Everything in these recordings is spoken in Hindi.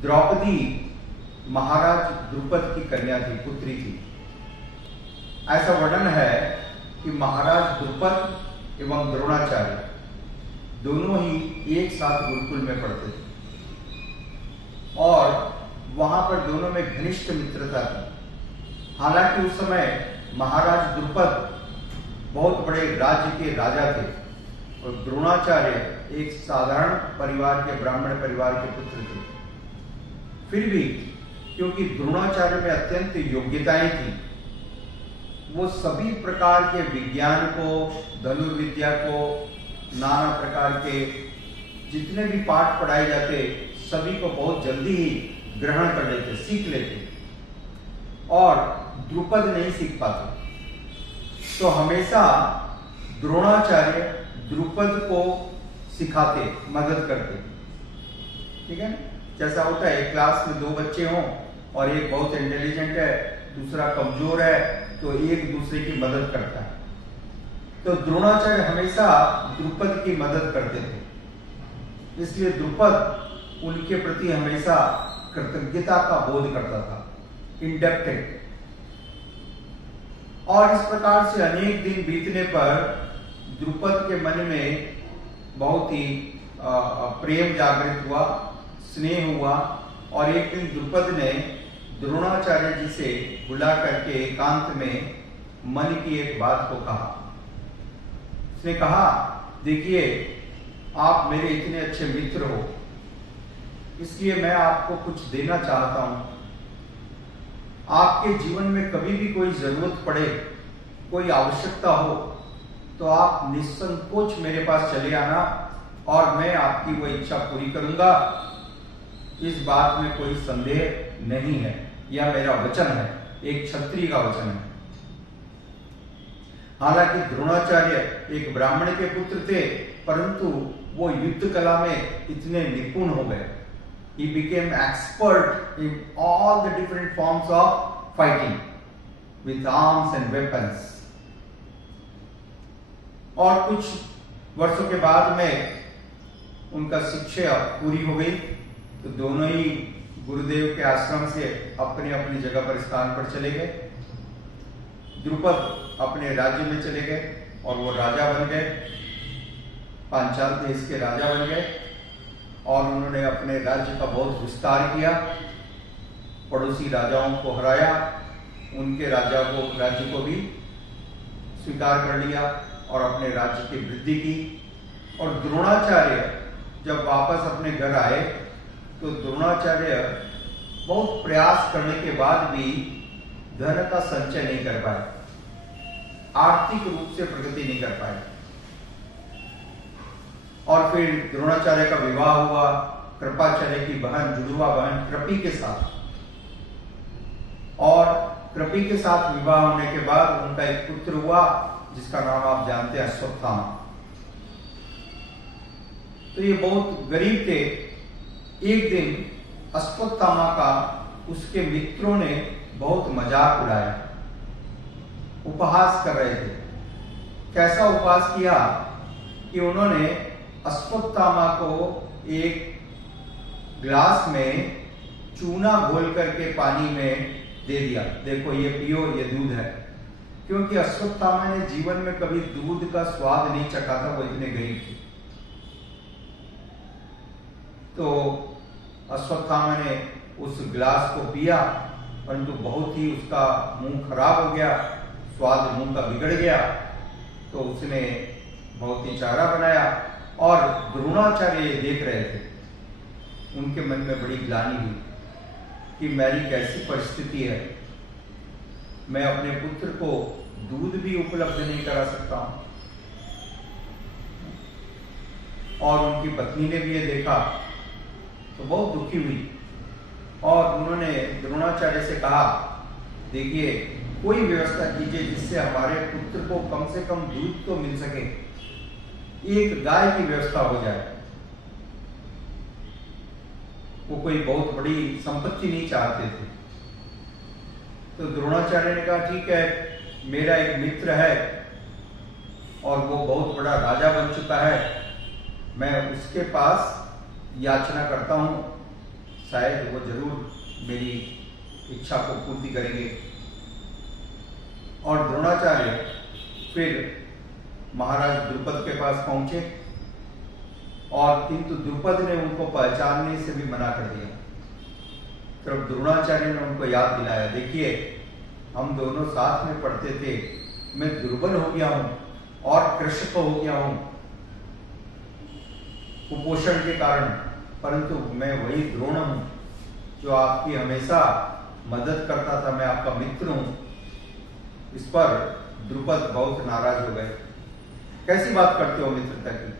द्रौपदी महाराज द्रुपद की कन्या थी, पुत्री थी। ऐसा वर्णन है कि महाराज द्रुपद एवं द्रोणाचार्य दोनों ही एक साथ गुरुकुल में पढ़ते थे और वहां पर दोनों में घनिष्ठ मित्रता थी। हालांकि उस समय महाराज द्रुपद बहुत बड़े राज्य के राजा थे और द्रोणाचार्य एक साधारण परिवार के, ब्राह्मण परिवार के पुत्र थे। फिर भी क्योंकि द्रोणाचार्य में अत्यंत योग्यताएं थी, वो सभी प्रकार के विज्ञान को, धनुर्विद्या को, नाना प्रकार के जितने भी पाठ पढ़ाए जाते सभी को बहुत जल्दी ही ग्रहण कर लेते, सीख लेते। और द्रुपद नहीं सीख पाते, तो हमेशा द्रोणाचार्य द्रुपद को सिखाते, मदद करते। ठीक है ना? जैसा होता है क्लास में दो बच्चे हों और एक बहुत इंटेलिजेंट है, दूसरा कमजोर है, तो एक दूसरे की मदद करता है। तो द्रोणाचार्य हमेशा द्रुपद की मदद करते थे, इसलिए द्रुपद उनके प्रति हमेशा कृतज्ञता का बोध करता था, इंडेप्टेड। और इस प्रकार से अनेक दिन बीतने पर द्रुपद के मन में बहुत ही प्रेम जागृत हुआ, स्नेह हुआ। और एक दिन द्रुपद ने द्रोणाचार्य जी से बुला करके एकांत में मन की एक बात को कहा। उसने कहा, देखिए आप मेरे इतने अच्छे मित्र हो, इसलिए मैं आपको कुछ देना चाहता हूं। आपके जीवन में कभी भी कोई जरूरत पड़े, कोई आवश्यकता हो, तो आप निसंकोच मेरे पास चले आना और मैं आपकी वो इच्छा पूरी करूंगा। इस बात में कोई संदेह नहीं है, यह मेरा वचन है, एक क्षत्रिय का वचन है। हालांकि द्रोणाचार्य एक ब्राह्मण के पुत्र थे, परंतु वो युद्ध कला में इतने निपुण हो गए। He became expert in all the different forms of fighting with arms and weapons. और कुछ वर्षों के बाद में उनका शिक्षा पूरी हो गई, तो दोनों ही गुरुदेव के आश्रम से अपनी अपनी जगह पर स्थान पर चले गए। द्रुपद अपने राज्य में चले गए और वो राजा बन गए, पांचाल देश के राजा बन गए और उन्होंने अपने राज्य का बहुत विस्तार किया, पड़ोसी राजाओं को हराया, उनके राज्य को भी स्वीकार कर लिया और अपने राज्य की वृद्धि की। और द्रोणाचार्य जब वापस अपने घर आए तो द्रोणाचार्य बहुत प्रयास करने के बाद भी धन का संचय नहीं कर पाए, आर्थिक रूप से प्रगति नहीं कर पाए। और फिर द्रोणाचार्य का विवाह हुआ कृपाचार्य की बहन, जुड़वा बहन कृपी के साथ। और कृपी के साथ विवाह होने के बाद उनका एक पुत्र हुआ जिसका नाम आप जानते हैं, अश्वत्थामा। तो ये बहुत गरीब थे। एक दिन अश्वत्थामा का उसके मित्रों ने बहुत मजाक उड़ाया, उपहास कर रहे थे। कैसा उपहास किया कि उन्होंने अश्वत्थामा को एक ग्लास में चूना घोल करके पानी में दे दिया, देखो ये पियो, ये दूध है। क्योंकि अश्वत्थामा ने जीवन में कभी दूध का स्वाद नहीं चखा था, वो इतने गरीब थे। तो अश्वत्थामा ने उस ग्लास को पिया, परंतु बहुत ही उसका मुंह खराब हो गया, स्वाद मुंह का बिगड़ गया। तो उसने बहुत ही चारा बनाया और द्रोणाचार्य देख रहे थे। उनके मन में बड़ी ग्लानि हुई कि मेरी कैसी परिस्थिति है, मैं अपने पुत्र को दूध भी उपलब्ध नहीं करा सकता हूं। और उनकी पत्नी ने भी ये देखा तो बहुत दुखी हुई और उन्होंने द्रोणाचार्य से कहा, देखिए कोई व्यवस्था कीजिए जिससे हमारे पुत्र को कम से कम दूध तो मिल सके, एक गाय की व्यवस्था हो जाए। वो कोई बहुत बड़ी संपत्ति नहीं चाहते थे। तो द्रोणाचार्य ने कहा, ठीक है, मेरा एक मित्र है और वो बहुत बड़ा राजा बन चुका है, मैं उसके पास याचना करता हूं, शायद वो जरूर मेरी इच्छा को पूर्ति करेंगे। और द्रोणाचार्य फिर महाराज द्रुपद के पास पहुंचे और किंतु द्रुपद ने उनको पहचानने से भी मना कर दिया। तब द्रोणाचार्य ने उनको याद दिलाया, देखिए हम दोनों साथ में पढ़ते थे, मैं दुर्बल हो गया हूं और कृशक हो गया हूं कुपोषण के कारण, परंतु मैं वही द्रोण हूं जो आपकी हमेशा मदद करता था, मैं आपका मित्र हूं। इस पर द्रुपद बहुत नाराज हो गए। कैसी बात करते हो मित्रता की?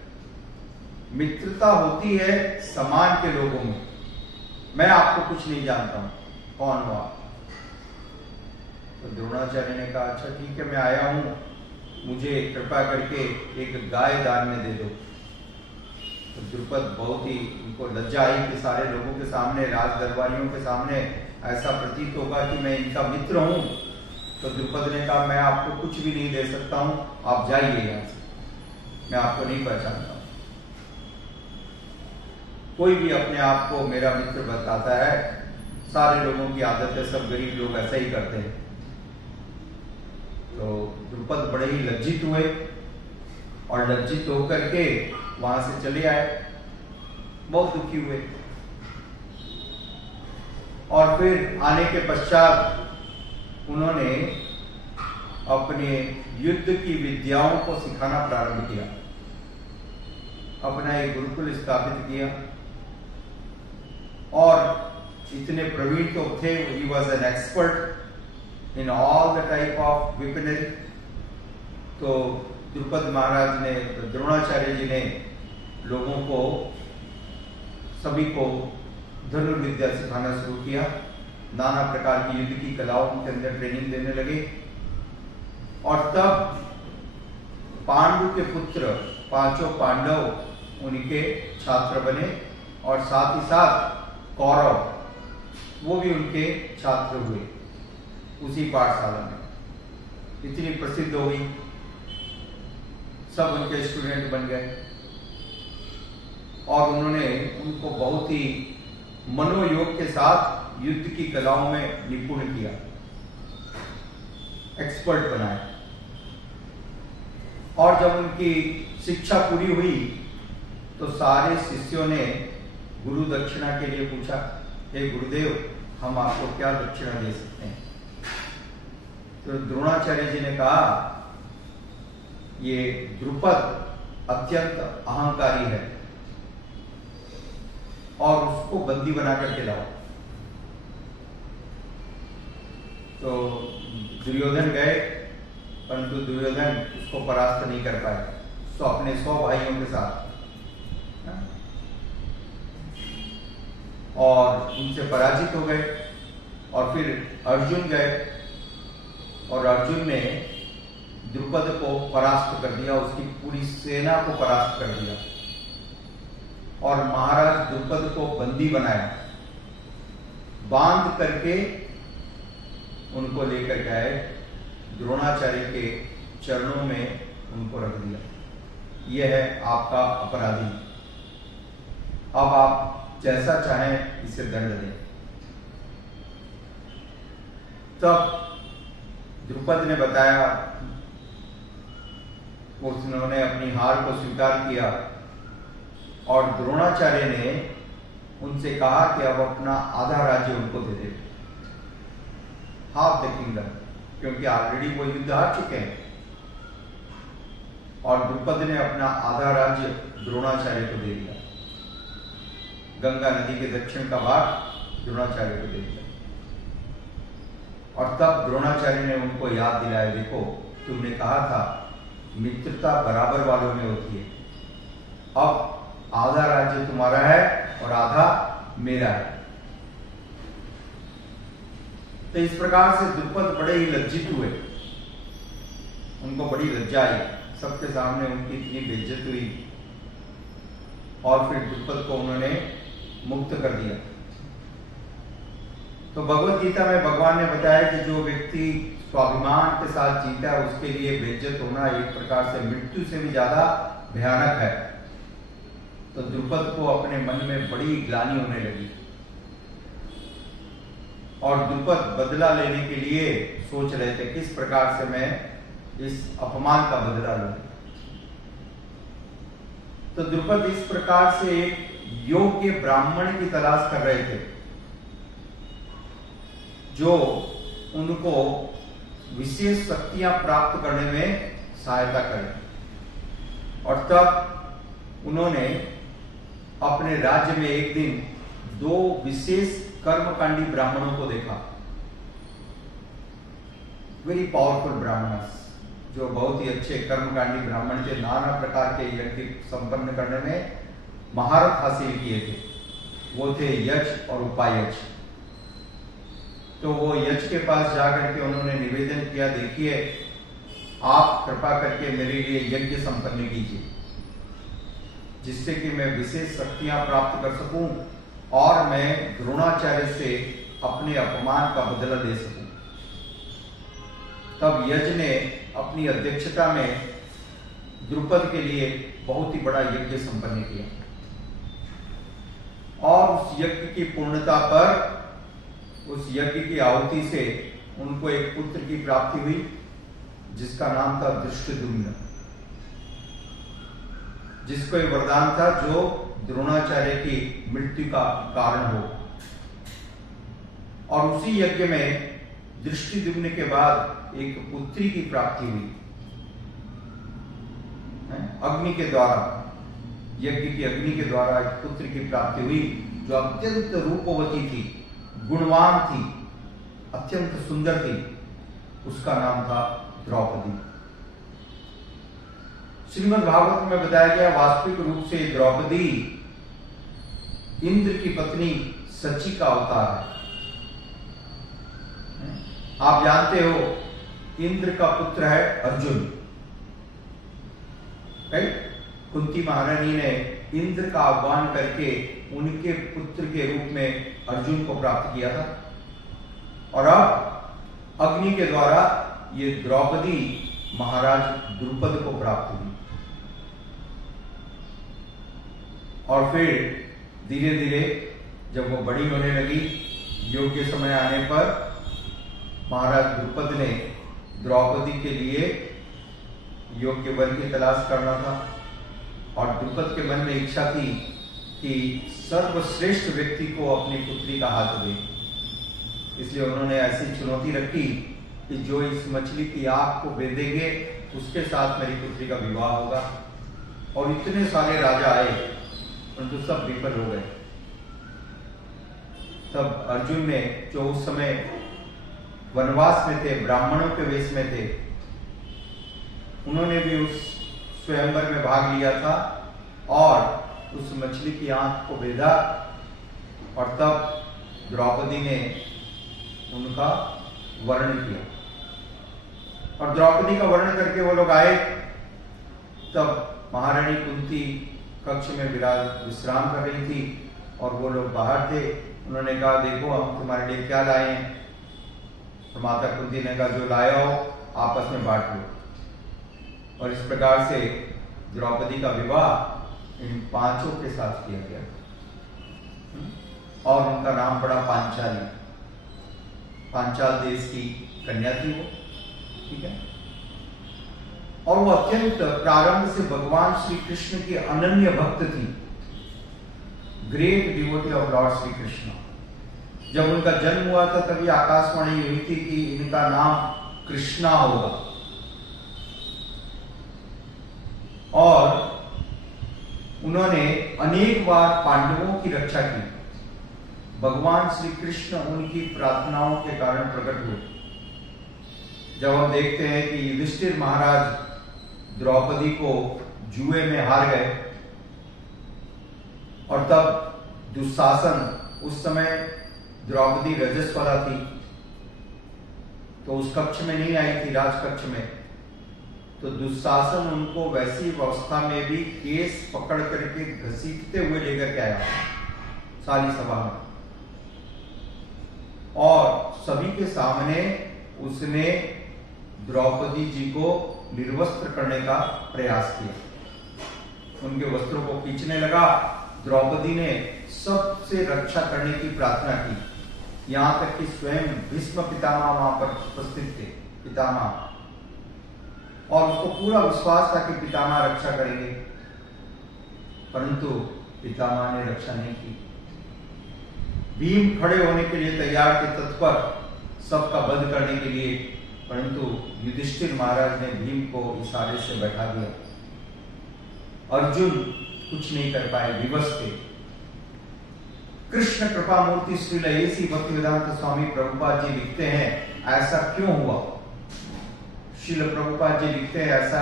मित्रता होती है समान के लोगों में। मैं आपको कुछ नहीं जानता हूं, कौन हो आप? तो द्रोणाचार्य ने कहा, अच्छा ठीक है, मैं आया हूं, मुझे कृपा करके एक गाय दान में दे दो। तो द्रुपद बहुत ही उनको लज्जा आई कि सारे लोगों के सामने, राज दरबारियों के सामने ऐसा प्रतीत होगा कि मैं इनका मित्र हूं। तो द्रुपद ने कहा, मैं आपको कुछ भी नहीं दे सकता हूं, आप जाइए यहां से, मैं आपको नहीं पहचानता हूं। कोई भी अपने आप को मेरा मित्र बताता है, सारे लोगों की आदत है, सब गरीब लोग ऐसा ही करते हैं। तो द्रुपद बड़े ही लज्जित हुए और लज्जित होकर के वहां से चले आए, बहुत दुखी हुए। और फिर आने के पश्चात उन्होंने अपने युद्ध की विद्याओं को सिखाना प्रारंभ किया, अपना एक गुरुकुल स्थापित किया और इतने प्रवीण तो थे, he was an expert in all the type of weaponry. तो द्रुपद महाराज ने, द्रोणाचार्य जी ने लोगों को, सभी को धनुर्विद्या सिखाना शुरू किया, नाना प्रकार की युद्ध की कलाओं के अंदर ट्रेनिंग देने लगे। और तब पांडु के पुत्र पांचों पांडव उनके छात्र बने और साथ ही साथ कौरव वो भी उनके छात्र हुए उसी पाठशाला में। इतनी प्रसिद्ध हुई, सब उनके स्टूडेंट बन गए और उन्होंने उनको बहुत ही मनोयोग के साथ युद्ध की कलाओं में निपुण किया, एक्सपर्ट बनाए। और जब उनकी शिक्षा पूरी हुई तो सारे शिष्यों ने गुरु दक्षिणा के लिए पूछा, हे गुरुदेव, हम आपको क्या दक्षिणा दे सकते हैं? तो द्रोणाचार्य जी ने कहा, ये द्रुपद अत्यंत अहंकारी है और उसको बंदी बना करके लाओ। तो दुर्योधन गए, परंतु दुर्योधन उसको परास्त नहीं कर पाए, तो अपने 100 भाइयों के साथ, और उनसे पराजित हो गए। और फिर अर्जुन गए और अर्जुन ने द्रुपद को परास्त कर दिया, उसकी पूरी सेना को परास्त कर दिया और महाराज द्रुपद को बंदी बनाया, बांध करके उनको लेकर गए, द्रोणाचार्य के चरणों में उनको रख दिया। यह है आपका अपराधी, अब आप जैसा चाहें इसे दंड दें। तब द्रुपद ने बताया, उन्होंने अपनी हार को स्वीकार किया और द्रोणाचार्य ने उनसे कहा कि अब अपना आधा राज्य उनको दे दे, हाफ द किंगडम, क्योंकि ऑलरेडी वो युद्ध हार चुके हैं। और द्रुपद ने अपना आधा राज्य द्रोणाचार्य को दे दिया, गंगा नदी के दक्षिण का भाग द्रोणाचार्य को दे दिया। और तब द्रोणाचार्य ने उनको याद दिलाया, देखो तुमने कहा था मित्रता बराबर वालों में होती है, अब आधा राज्य तुम्हारा है और आधा मेरा है। तो इस प्रकार से द्रुपद बड़े ही लज्जित हुए, उनको बड़ी लज्जा आई, सबके सामने उनकी इतनी बेइज्जत हुई और फिर द्रुपद को उन्होंने मुक्त कर दिया। तो भगवत गीता में भगवान ने बताया कि जो व्यक्ति स्वाभिमान के साथ जीता है उसके लिए बेइज्जत होना एक प्रकार से मृत्यु से भी ज्यादा भयानक है। तो द्रुपद को अपने मन में बड़ी ग्लानि होने लगी और द्रुपद बदला लेने के लिए सोच रहे थे, किस प्रकार से मैं इस अपमान का बदला लूं। तो द्रुपद इस प्रकार से एक योग्य ब्राह्मण की तलाश कर रहे थे जो उनको विशेष शक्तियां प्राप्त करने में सहायता करे। और तब उन्होंने अपने राज्य में एक दिन 2 विशेष कर्मकांडी ब्राह्मणों को देखा, वेरी पावरफुल ब्राह्मणस, जो बहुत ही अच्छे कर्मकांडी ब्राह्मण थे, नाना प्रकार के यज्ञ संपन्न करने में महारत हासिल किए थे। वो थे यक्ष और उपायक्ष। तो वो यक्ष के पास जाकर के उन्होंने निवेदन किया, देखिए आप कृपा करके मेरे लिए यज्ञ संपन्न कीजिए जिससे कि मैं विशेष शक्तियां प्राप्त कर सकूं और मैं द्रोणाचार्य से अपने अपमान का बदला ले सकूं। तब यज्ञ ने अपनी अध्यक्षता में द्रुपद के लिए बहुत ही बड़ा यज्ञ संपन्न किया और उस यज्ञ की पूर्णता पर, उस यज्ञ की आहुति से उनको एक पुत्र की प्राप्ति हुई जिसका नाम था धृष्टद्युम्न, जिसको एक वरदान था जो द्रोणाचार्य की मृत्यु का कारण हो। और उसी यज्ञ में धृष्टद्युम्न के बाद एक पुत्री की प्राप्ति हुई अग्नि के द्वारा, यज्ञ की अग्नि के द्वारा एक पुत्र की प्राप्ति हुई जो अत्यंत रूपवती थी, गुणवान थी, अत्यंत सुंदर थी। उसका नाम था द्रौपदी। श्रीमद् भागवत में बताया गया वास्तविक रूप से द्रौपदी इंद्र की पत्नी सची का अवतार है। आप जानते हो इंद्र का पुत्र है अर्जुन। कुंती महारानी ने इंद्र का आह्वान करके उनके पुत्र के रूप में अर्जुन को प्राप्त किया था और अब अग्नि के द्वारा ये द्रौपदी महाराज द्रुपद को प्राप्त हुई। और फिर धीरे धीरे जब वो बड़ी होने लगी, योग्य समय आने पर महाराज द्रुपद ने द्रौपदी के लिए योग्य वर की तलाश करना था और द्रुपद के मन में इच्छा थी कि सर्वश्रेष्ठ व्यक्ति को अपनी पुत्री का हाथ दे। इसलिए उन्होंने ऐसी चुनौती रखी कि जो इस मछली की आंख को बेधेंगे उसके साथ मेरी पुत्री का विवाह होगा। और इतने सारे राजा आए परंतु सब विफल हो गए। तब अर्जुन ने, जो उस समय वनवास में थे, ब्राह्मणों के वेश में थे, उन्होंने भी उस स्वयंवर में भाग लिया था और उस मछली की आंख को बेधा और तब द्रौपदी ने उनका वर्ण किया। और द्रौपदी का वर्ण करके वो लोग आए, तब महारानी कुंती कक्ष में विश्राम कर रही थी और वो लोग बाहर थे। उन्होंने कहा, देखो हम तुम्हारे लिए क्या लाए हैं। तो माता कुंती ने कहा, जो लाया हो आपस में बांट लो। और इस प्रकार से द्रौपदी का विवाह इन 5 के साथ किया गया और उनका नाम पड़ा पांचाली। पांचाल देश की कन्या थी वो, ठीक है। और वो अत्यंत प्रारंभ से भगवान श्री कृष्ण की अनन्य भक्त थी, great devotee of Lord Shri Krishna. जब उनका जन्म हुआ था तभी आकाशवाणी हुई थी कि इनका नाम कृष्णा होगा। और उन्होंने अनेक बार पांडवों की रक्षा की। भगवान श्री कृष्ण उनकी प्रार्थनाओं के कारण प्रकट हुए। जब हम देखते हैं कि युधिष्ठिर महाराज द्रौपदी को जुए में हार गए और तब दुशासन, उस समय द्रौपदी रजस्वला थी तो उस कक्ष में नहीं आई थी, राजकक्ष में। तो दुशासन उनको वैसी अवस्था में भी केस पकड़ करके घसीटते हुए लेकर के आया सारी सभा में और सभी के सामने उसने द्रौपदी जी को निर्वस्त्र करने का प्रयास किया। उनके वस्त्रों को खींचने लगा। द्रौपदी ने सबसे रक्षा करने की प्रार्थना की यहां तक कि स्वयं भीष्म पितामह वहां पर उपस्थित थे, पितामह, और उसको पूरा विश्वास था कि पितामह रक्षा करेंगे, परंतु पितामह ने रक्षा नहीं की। भीम खड़े होने के लिए तैयार थे, तत्पर सबका वध करने के लिए, परंतु युधिष्ठिर महाराज ने भीम को इशारे से बैठा दिया। अर्जुन कुछ नहीं कर पाए, विवश थे। कृष्ण कृपा मूर्ति श्री लयसी भक्तिवेदांत स्वामी प्रभुपाद जी लिखते हैं, ऐसा क्यों हुआ? श्रील प्रभुपाद जी लिखते हैं, ऐसा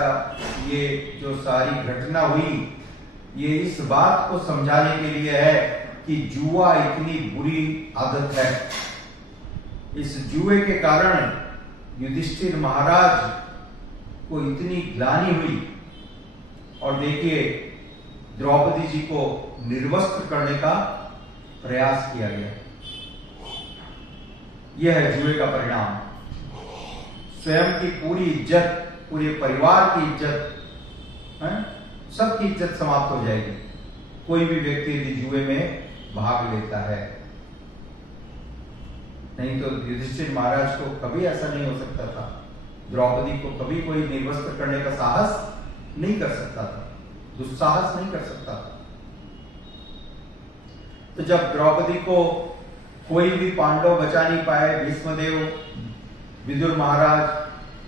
ये जो सारी घटना हुई ये इस बात को समझाने के लिए है कि जुआ इतनी बुरी आदत है। इस जुए के कारण युधिष्ठिर महाराज को इतनी ग्लानि हुई, और देखिए द्रौपदी जी को निर्वस्त्र करने का प्रयास किया गया। यह है जुए का परिणाम। स्वयं की पूरी इज्जत, पूरे परिवार की इज्जत, सबकी इज्जत समाप्त हो जाएगी कोई भी व्यक्ति यदि जुए में भाग लेता है। नहीं तो युधिष्ठिर महाराज को कभी ऐसा नहीं हो सकता था, द्रौपदी को कभी कोई निर्वस्त्र करने का साहस नहीं कर सकता था, दुस्साहस नहीं कर सकता था। तो जब द्रौपदी को कोई भी पांडव बचा नहीं पाए, भीष्मदेव, विदुर महाराज,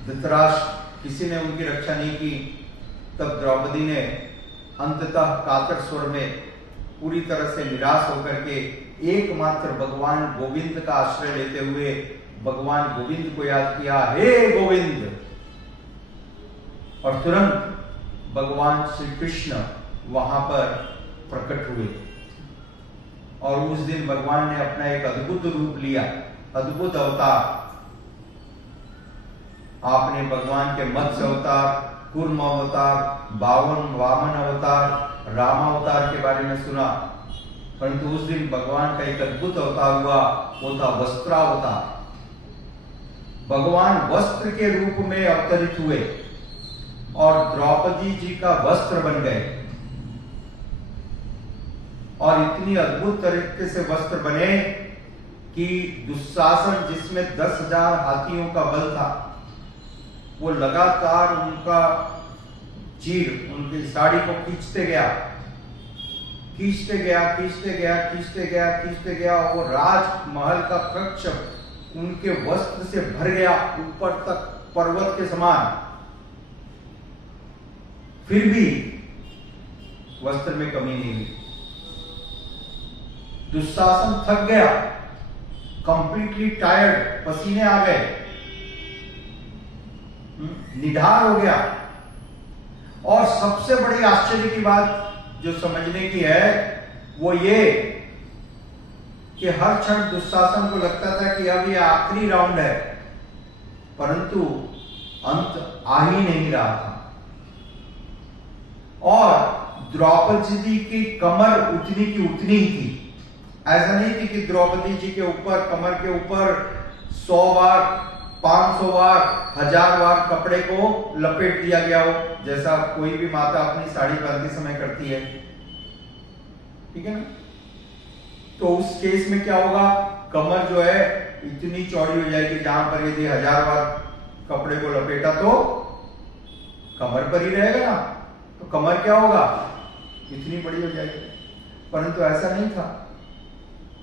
धृतराष्ट्र, किसी ने उनकी रक्षा नहीं की, तब द्रौपदी ने अंततः कातर स्वर में पूरी तरह से निराश होकर के एकमात्र भगवान गोविंद का आश्रय लेते हुए भगवान गोविंद को याद किया, हे गोविंद, और तुरंत भगवान श्री कृष्ण वहां पर प्रकट हुए। और उस दिन भगवान ने अपना एक अद्भुत रूप लिया, अद्भुत अवतार। आपने भगवान के मत्स्य अवतार, कूर्म अवतार, वामन अवतार, राम अवतार के बारे में सुना, परंतु उस दिन भगवान का एक अद्भुत अवतार हुआ, वो था वस्त्रावतार। भगवान वस्त्र के रूप में अवतरित हुए और द्रौपदी जी का वस्त्र बन गए, और इतनी अद्भुत तरीके से वस्त्र बने कि दुशासन, जिसमें 10,000 हाथियों का बल था, वो लगातार उनका चीर, उनकी साड़ी को खींचते गया, खींचते गया, खींचते गया, खींचते गया, खींचते गया। वो राजमहल का कक्ष उनके वस्त्र से भर गया, ऊपर तक पर्वत के समान। फिर भी वस्त्र में कमी नहीं हुई। दुशासन थक गया, कंप्लीटली टायर्ड, पसीने आ गए, निढार हो गया। और सबसे बड़ी आश्चर्य की बात जो समझने की है वो ये कि हर क्षण दुशासन को लगता था कि अब ये आखिरी राउंड है, परंतु अंत आ ही नहीं रहा था। और द्रौपदी की कमर उतनी की उतनी ही थी। ऐसा नहीं थी कि द्रौपदी जी के ऊपर, कमर के ऊपर 100 बार, 500 बार, 1000 बार कपड़े को लपेट दिया गया हो, जैसा कोई भी माता अपनी साड़ी पहनते समय करती है, ठीक है ना। तो उस केस में क्या होगा, कमर जो है इतनी चौड़ी हो जाएगी, जहां पर यदि 1000 बार कपड़े को लपेटा तो कमर पर ही रहेगा ना, तो कमर क्या होगा, इतनी बड़ी हो जाएगी। परंतु ऐसा नहीं था,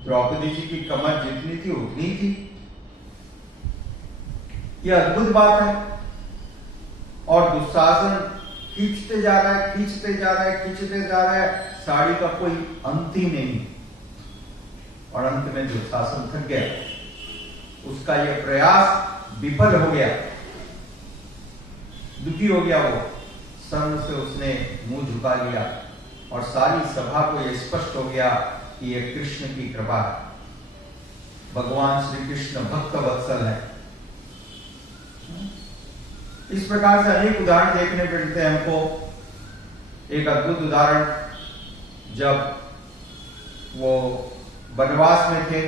द्रौपदी जी की कमर जितनी थी उतनी थी। यह अद्भुत बात है। और दुशासन खींचते जा रहा है, खींचते जा रहा है, खींचते जा रहा है, साड़ी का कोई अंत ही नहीं। और अंत में दुशासन थक गया, उसका यह प्रयास विफल हो गया, दुखी हो गया। वो शर्म से उसने मुंह झुका लिया और सारी सभा को यह स्पष्ट हो गया कि यह कृष्ण की कृपा है। भगवान श्री कृष्ण भक्त वत्सल है। इस प्रकार से अनेक उदाहरण देखने मिलते हैं हमको। एक अद्भुत उदाहरण, जब वो वनवास में थे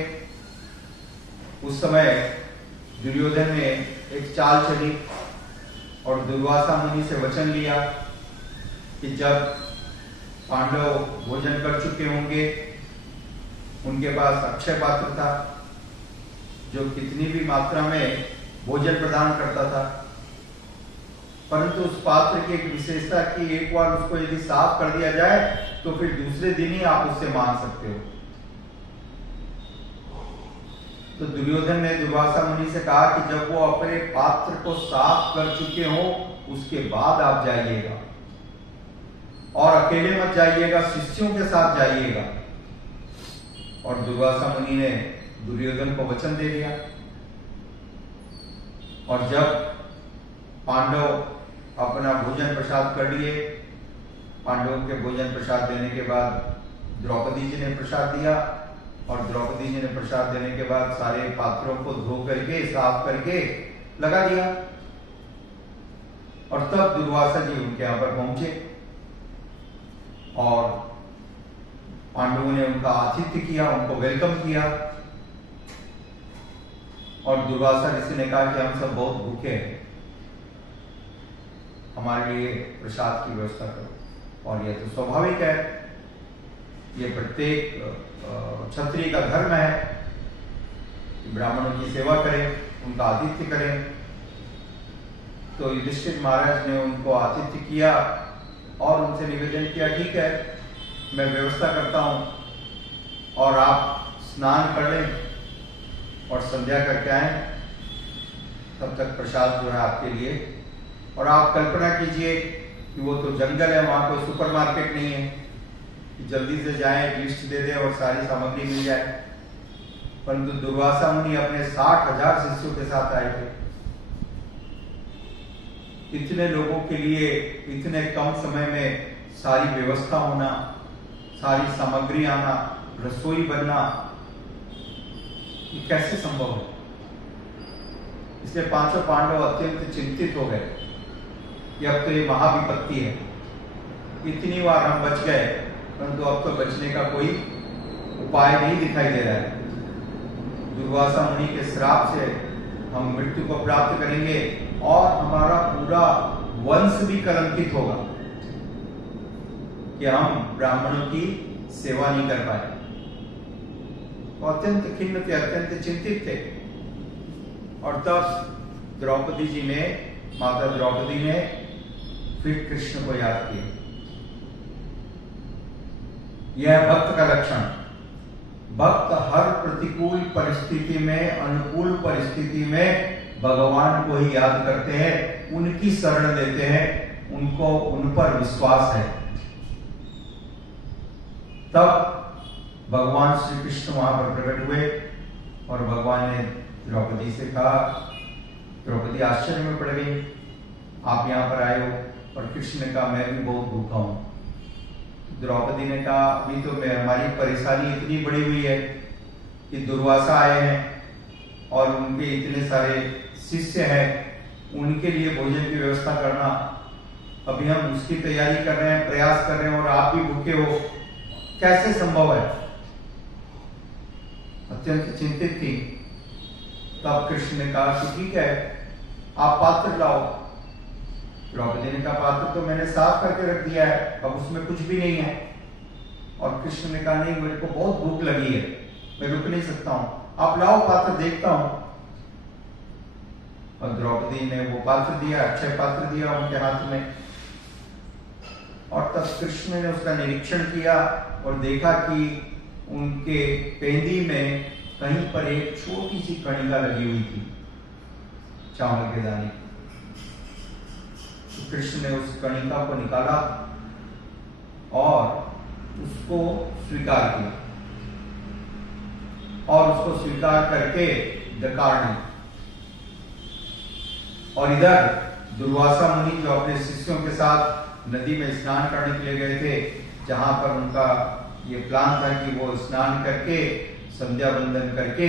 उस समय दुर्योधन ने एक चाल चली और दुर्वासा मुनि से वचन लिया कि जब पांडव भोजन कर चुके होंगे, उनके पास अक्षय पात्र था, जो कितनी भी मात्रा में भोजन प्रदान करता था, परंतु उस पात्र की एक विशेषता कि एक बार उसको यदि साफ कर दिया जाए तो फिर दूसरे दिन ही आप उससे मांग सकते हो। तो दुर्योधन ने दुर्वासा मुनि से कहा कि जब वो अपने पात्र को साफ कर चुके हो उसके बाद आप जाइएगा, और अकेले मत जाइएगा, शिष्यों के साथ जाइएगा। और दुर्वासा मुनि ने दुर्योधन को वचन दे दिया। और जब पांडव अपना भोजन प्रसाद कर लिए, पांडवों के भोजन प्रसाद देने के बाद द्रौपदी जी ने प्रसाद दिया, और द्रौपदी जी ने प्रसाद देने के बाद सारे पात्रों को धो करके साफ करके लगा दिया। और तब दुर्वासा जी उनके यहां पर पहुंचे और पांडवों ने उनका आतिथ्य किया, उनको वेलकम किया। और दुर्वासा ऋषि ने कहा कि हम सब बहुत भूखे हैं, हमारे लिए प्रसाद की व्यवस्था करो। और यह तो स्वाभाविक है, ये प्रत्येक क्षत्रिय का धर्म है कि ब्राह्मणों की सेवा करें, उनका आतिथ्य करें। तो युधिष्ठिर महाराज ने उनको आतिथ्य किया और उनसे निवेदन किया, ठीक है मैं व्यवस्था करता हूं और आप स्नान कर लें और संध्या करके आए, तब तक प्रसाद जो है आपके लिए। और आप कल्पना कीजिए कि वो तो जंगल है, वहां कोई सुपरमार्केट नहीं है कि जल्दी से जाएं, एक लिस्ट दे दें और सारी सामग्री मिल जाए। परंतु दुर्वासा मुनि अपने 60,000 शिष्यों के साथ आए थे। इतने लोगों के लिए इतने कम समय में सारी व्यवस्था होना, सारी सामग्री आना, रसोई बनना, ये कैसे संभव है? इसलिए पांचों पांडव अत्यंत चिंतित हो गए कि अब तो ये महाविपत्ति है। इतनी बार हम बच गए, परंतु अब तो बचने का कोई उपाय नहीं दिखाई दे रहा है। दुर्वासा मुनि के श्राप से हम मृत्यु को प्राप्त करेंगे और हमारा पूरा वंश भी कलंकित होगा कि हम ब्राह्मणों की सेवा नहीं कर पाए। तो अत्यंत खिन्न थे, अत्यंत चिंतित थे। और तब द्रौपदी जी ने, माता द्रौपदी ने फिर कृष्ण को याद किया। यह भक्त का लक्षण। भक्त हर प्रतिकूल परिस्थिति में, अनुकूल परिस्थिति में भगवान को ही याद करते हैं, उनकी शरण लेते हैं, उनको उन पर विश्वास है। तब भगवान श्री कृष्ण वहां पर प्रकट हुए और भगवान ने द्रौपदी से कहा, द्रौपदी आश्चर्य में पड़ गई, आप यहां पर आए हो। और कृष्ण ने कहा मैं भी बहुत भूखा हूं। द्रौपदी ने कहा अभी तो हमारी परेशानी इतनी बड़ी हुई है कि दुर्वासा आए हैं और उनके इतने सारे शिष्य हैं, उनके लिए भोजन की व्यवस्था करना, अभी हम उसकी तैयारी कर रहे हैं, प्रयास कर रहे हैं, और आप भी भूखे हो, कैसे संभव है? अत्यंत चिंतित थी। तब कृष्ण ने कहा कि ठीक है आप पात्र लाओ। द्रौपदी ने कहा पात्र तो मैंने साफ करके रख दिया है, अब उसमें कुछ भी नहीं है। और कृष्ण ने कहा नहीं, मेरे को बहुत भूख लगी है, मैं रुक नहीं सकता हूं, आप लाओ पात्र, देखता हूं। और द्रौपदी ने वो पात्र दिया, अक्षय पात्र दिया उनके हाथ में। और तब कृष्ण ने उसका निरीक्षण किया और देखा कि उनके पेंदी में कहीं पर एक छोटी सी कणिका लगी हुई थी, चावल के दाने। तो कृष्ण ने उस कणिका को निकाला और उसको स्वीकार किया, और उसको स्वीकार करके डकार ली। और इधर दुर्वासा मुनि जो अपने शिष्यों के साथ नदी में स्नान करने के लिए गए थे, जहां पर उनका ये प्लान था कि वो स्नान करके संध्या वंदन करके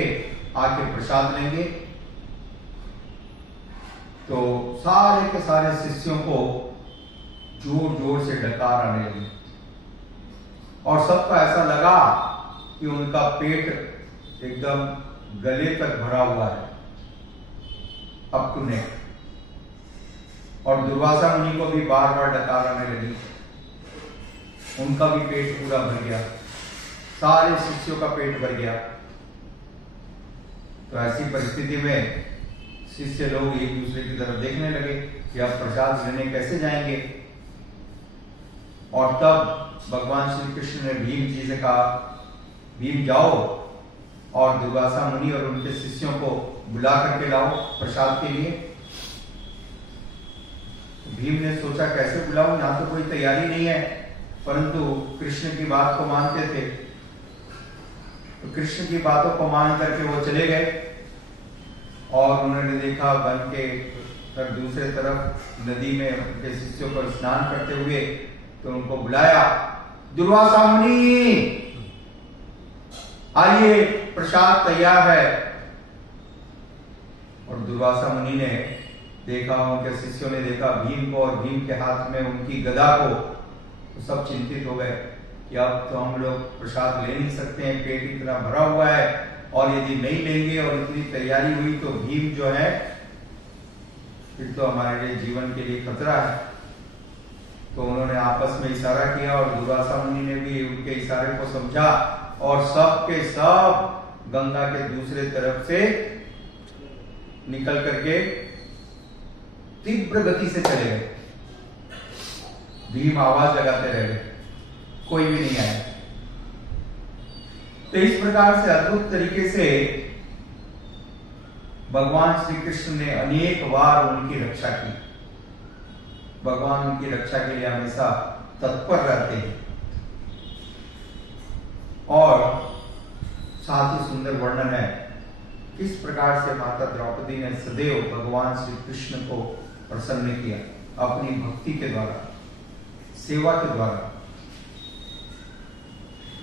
आके प्रसाद लेंगे, तो सारे के सारे शिष्यों को जोर जोर से डकार आने लगी और सबका ऐसा लगा कि उनका पेट एकदम गले तक भरा हुआ है, अप टू नेक। और दुर्वासा मुनि को भी बार बार डकार आने लगी, उनका भी पेट पूरा भर गया, सारे शिष्यों का पेट भर गया। तो ऐसी परिस्थिति में शिष्य लोग एक दूसरे की तरफ देखने लगे कि अब प्रसाद लेने कैसे जाएंगे। और तब भगवान श्री कृष्ण ने भीम जी से कहा, भीम जाओ और दुर्वासा मुनि और उनके शिष्यों को बुला करके लाओ प्रसाद के लिए। भीम ने सोचा कैसे बुलाऊं, यहाँ तो कोई तैयारी नहीं है, परंतु कृष्ण की बात को मानते थे। तो कृष्ण की बातों को मान करके वो चले गए और उन्होंने देखा वन के दूसरे तरफ नदी में उनके शिष्यों को स्नान करते हुए, तो उनको बुलाया, दुर्वासा मुनि आइए प्रसाद तैयार है। और दुर्वासा मुनि ने देखा, उनके शिष्यों ने देखा भीम को और भीम के हाथ में उनकी गदा को, तो सब चिंतित हो गए कि अब तो हम लोग प्रसाद ले नहीं सकते हैं, पेट इतना भरा हुआ है, और यदि नहीं लेंगे और इतनी तैयारी हुई तो भीम जो है फिर तो हमारे लिए जीवन के लिए खतरा है। तो उन्होंने आपस में इशारा किया और दुर्वासा मुनि ने भी उनके इशारे को समझा और सब के सब गंगा के दूसरे तरफ से निकल करके तीव्र गति से चले गए। भीम आवाज लगाते रह गए, कोई भी नहीं आया। तो इस प्रकार से अद्भुत तरीके से भगवान श्री कृष्ण ने अनेक बार उनकी रक्षा की। भगवान उनकी रक्षा के लिए हमेशा तत्पर रहते हैं। और साथ ही सुंदर वर्णन है किस प्रकार से माता द्रौपदी ने सदैव भगवान श्री कृष्ण को प्रसन्न किया अपनी भक्ति के द्वारा, सेवा के द्वारा।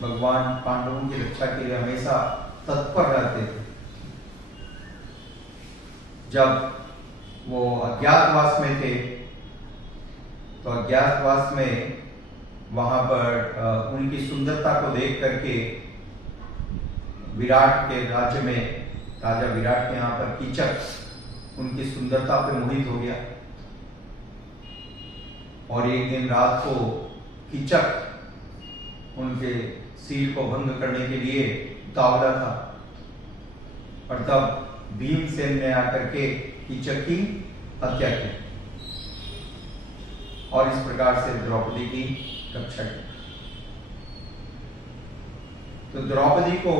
भगवान पांडवों की रक्षा के लिए हमेशा तत्पर रहते थे। जब वो अज्ञातवास में थे तो अज्ञातवास में वहां पर उनकी सुंदरता को देख करके विराट के राज्य में राजा विराट के यहाँ पर कीचक उनकी सुंदरता पे मोहित हो गया। और एक दिन रात को कीचक उनके सील को भंग करने के लिए उतावला था, और तब भीमसेन ने आकर के कीचक की हत्या की और इस प्रकार से द्रौपदी की रक्षा की। तो द्रौपदी को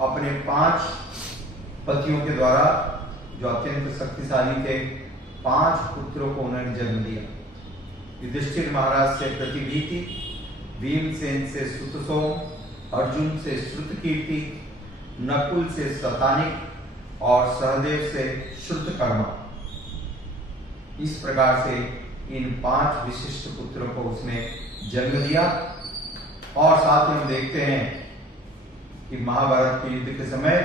अपने 5 पतियों के द्वारा, जो अत्यंत शक्तिशाली थे, 5 पुत्रों को उन्होंने जन्म दिया। युधिष्ठिर महाराज से प्रतिभीति, भीमसेन से सुतसोम, अर्जुन से श्रुतकीर्ति, नकुल से शतानिक और सहदेव से श्रुतकर्मा। इस प्रकार से इन 5 विशिष्ट पुत्रों को उसने जन्म दिया। और साथ में हम देखते हैं कि महाभारत के युद्ध के समय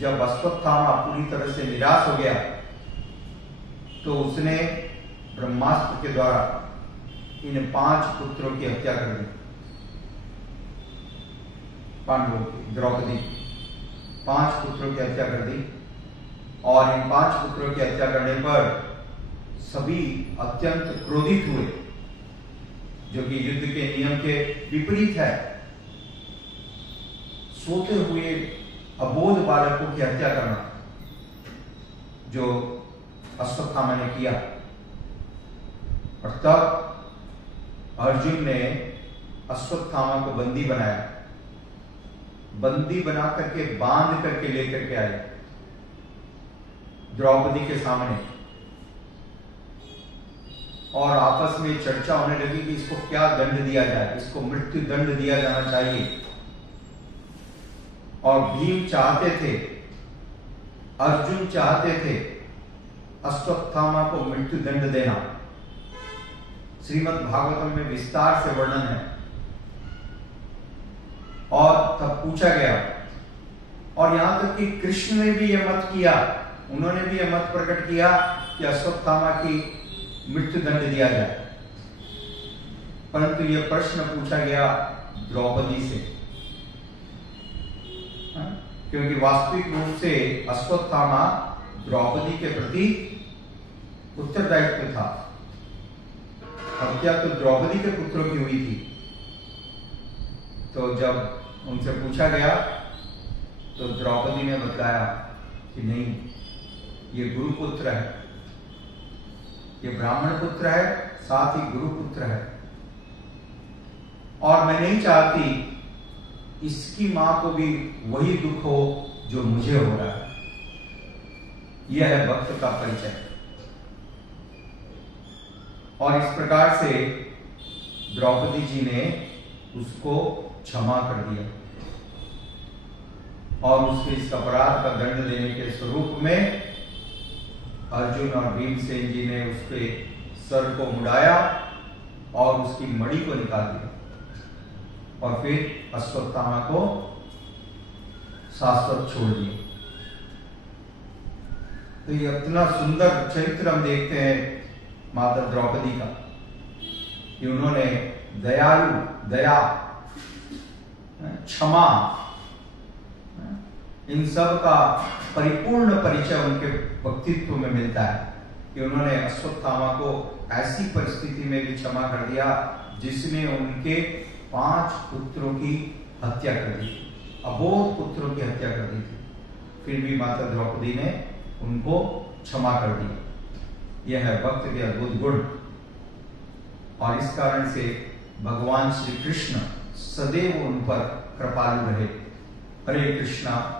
जब अश्वत्थामा पूरी तरह से निराश हो गया तो उसने ब्रह्मास्त्र के द्वारा इन 5 पुत्रों की हत्या कर दी। पांडवों की, द्रौपदी 5 पुत्रों की हत्या कर दी। और इन 5 पुत्रों की हत्या करने पर सभी अत्यंत क्रोधित हुए, जो कि युद्ध के नियम के विपरीत है। सोते हुए अबोध बालकों की हत्या करना, जो अश्वत्थामा ने किया। और तब अर्जुन ने अश्वत्थामा को बंदी बनाया, बंदी बना करके बांध करके लेकर के आए द्रौपदी के सामने। और आपस में चर्चा होने लगी कि इसको क्या दंड दिया जाए, इसको मृत्यु दंड दिया जाना चाहिए। और भीम चाहते थे, अर्जुन चाहते थे अश्वत्थामा को मृत्यु दंड देना। श्रीमद् भागवतम में विस्तार से वर्णन है। और तब पूछा गया, और यहां तक कि कृष्ण ने भी यह मत किया, उन्होंने भी यह मत प्रकट किया कि अश्वत्थामा की मृत्यु दंड दिया जाए। परंतु यह प्रश्न पूछा गया द्रौपदी से, क्योंकि वास्तविक रूप से अश्वत्थामा द्रौपदी के प्रति उत्तरदायित्व था। हत्या तो द्रौपदी के पुत्रों की हुई थी। तो जब उनसे पूछा गया तो द्रौपदी ने बताया कि नहीं, ये गुरुपुत्र है, ये ब्राह्मण पुत्र है, साथ ही गुरुपुत्र है, और मैं नहीं चाहती इसकी मां को भी वही दुख हो जो मुझे हो रहा है। यह है भक्त का परिचय। और इस प्रकार से द्रौपदी जी ने उसको क्षमा कर दिया और उसके इस अपराध का दंड देने के स्वरूप में अर्जुन और भीमसेन जी ने उसके सर को मुड़ाया और उसकी मणि को निकाल दिया और फिर अश्वत्थामा को शाश्वत छोड़ दिया। तो ये इतना सुंदर चरित्र हम देखते हैं माता द्रौपदी का कि उन्होंने दयालु, दया, क्षमा, इन सब का परिपूर्ण परिचय उनके व्यक्तित्व में मिलता है कि उन्होंने अश्वत्थामा को ऐसी परिस्थिति में भी क्षमा कर दिया जिसने उनके 5 पुत्रों की हत्या कर दी, अबोध पुत्रों की हत्या कर दी थी, फिर भी माता द्रौपदी ने उनको क्षमा कर दी। यह है भक्त के अद्भुत गुण। और इस कारण से भगवान श्री कृष्ण सदैव उन पर कृपालु रहे। हरे कृष्णा।